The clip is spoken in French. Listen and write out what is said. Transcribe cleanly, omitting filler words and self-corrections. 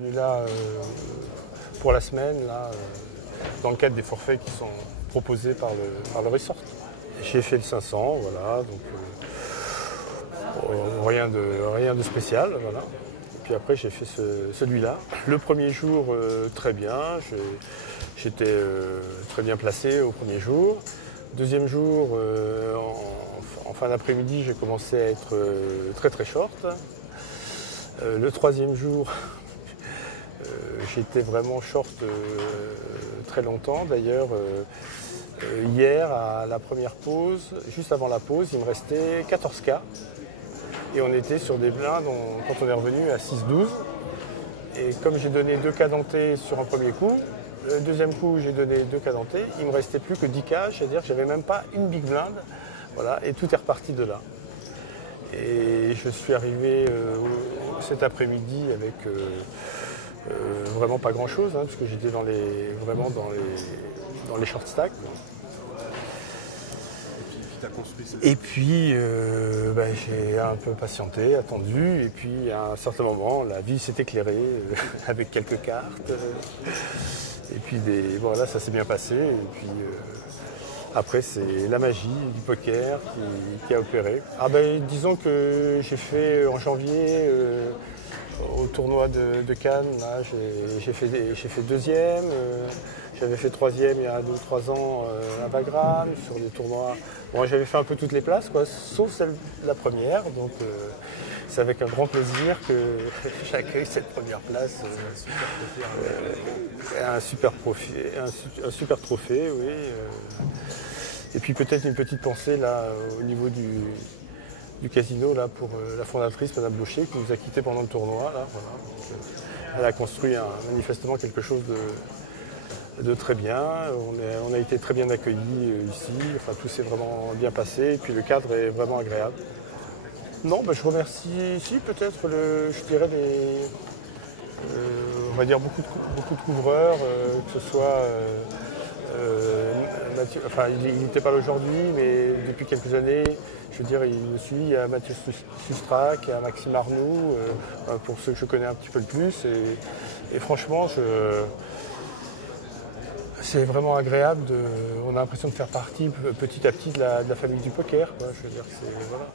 venu là pour la semaine, là, dans le cadre des forfaits qui sont proposés par le resort. J'ai fait le 500, voilà, donc rien de spécial, voilà. Et puis après j'ai fait celui-là. Le premier jour, très bien, j'étais très bien placé au premier jour. Deuxième jour, en fin d'après-midi, j'ai commencé à être très très short. Le troisième jour, j'étais vraiment short très longtemps. D'ailleurs, hier, à la première pause, juste avant la pause, il me restait 14K. Et on était sur des blindes quand on est revenu à 6-12. Et comme j'ai donné 2K dentés sur un premier coup, le deuxième coup j'ai donné 2K dentés, il ne me restait plus que 10K, c'est-à-dire que j'avais même pas une big blind. Voilà, et tout est reparti de là. Et je suis arrivé cet après-midi avec vraiment pas grand-chose, hein, puisque j'étais vraiment dans les short stacks. Et puis j'ai un peu patienté, attendu, et puis à un certain moment, la vie s'est éclairée avec quelques cartes. Et puis voilà, ça s'est bien passé. Et puis après, c'est la magie du poker qui a opéré. Disons que j'ai fait en janvier au tournoi de Cannes, là, j'ai fait deuxième. J'avais fait troisième il y a 2 ou 3 ans à Wagram, sur des tournois. Bon, j'avais fait un peu toutes les places, quoi, sauf la première. Donc c'est avec un grand plaisir que j'accueille cette première place. Un super trophée, oui. Et puis peut-être une petite pensée là au niveau du casino là, pour la fondatrice, Madame Boucher, qui nous a quittés pendant le tournoi. Là, voilà. Donc, elle a construit manifestement quelque chose de très bien. On a été très bien accueillis ici. Enfin, tout s'est vraiment bien passé. Et puis le cadre est vraiment agréable. Non, je remercie ici peut-être, je dirais, on va dire beaucoup de couvreurs, que ce soit Mathieu, enfin il n'était pas là aujourd'hui, mais depuis quelques années, je veux dire, il me suit, il y a Mathieu Sustrac, il y a Maxime Arnoux, pour ceux que je connais un petit peu le plus. Et franchement, c'est vraiment agréable. On a l'impression de faire partie petit à petit de la famille du poker, quoi. Je veux dire, voilà.